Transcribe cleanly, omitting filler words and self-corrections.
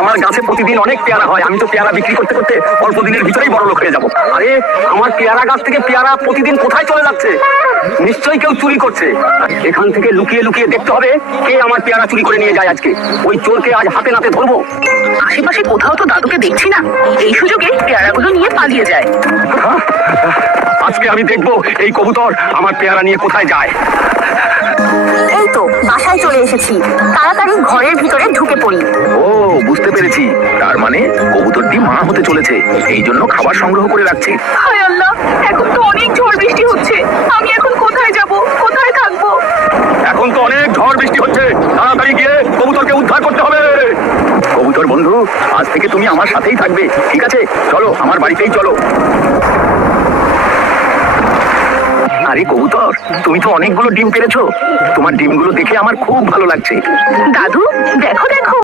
আমার গাছে প্রতিদিন অনেক পেয়ারা হয়, আমি তো পেয়ারা বিক্রি করতে করতে অল্প দিনের ভিতরেই বড় লোক হয়ে যাবো। আরে আমার পেয়ারা গাছ থেকে পেয়ারা প্রতিদিন কোথায় চলে যাচ্ছে? নিশ্চয়ই কেউ চুরি করছে। এখান থেকে লুকিয়ে লুকিয়ে দেখতে হবে কে আমার পেয়ারা চুরি করে নিয়ে যায় আজকে। ওই চোরকে আজ হাতে নাতে ধরবো। আশেপাশে কোথাও তো দাদুকে দেখছি না, এই সুযোগে পেয়ারাগুলো নিয়ে পালিয়ে যায়। আজকে আমি দেখবো এই কবুতর আমার পেয়ারা নিয়ে কোথায় যায়। এই তো বাসায় চলে এসেছি, তাড়াতাড়ি ঘরের ভিতরে ঢুকে পড়ি। ও বুঝতে পেরেছি, তার মানে কবুতরটি মা হতে চলেছে, এই জন্য খাবার সংগ্রহ করে রাখছে। হায় আল্লাহ, এখন তো অনেক ঝড় বৃষ্টি হচ্ছে, আমি এখন কোথায় যাব, কোথায় থাকবো? এখন তো অনেক ঝড় বৃষ্টি হচ্ছে, তাড়াতাড়ি গিয়ে কবুতরকে উদ্ধার করতে হবে। কবুতর বন্ধু, আজ থেকে তুমি আমার সাথেই থাকবে, ঠিক আছে? চলো আমার বাড়িতেই চলো। আরে কবুতর, তুমি তো অনেকগুলো ডিম পেড়েছো, তোমার ডিমগুলো দেখে আমার খুব ভালো লাগছে। দাদু দেখো দেখো,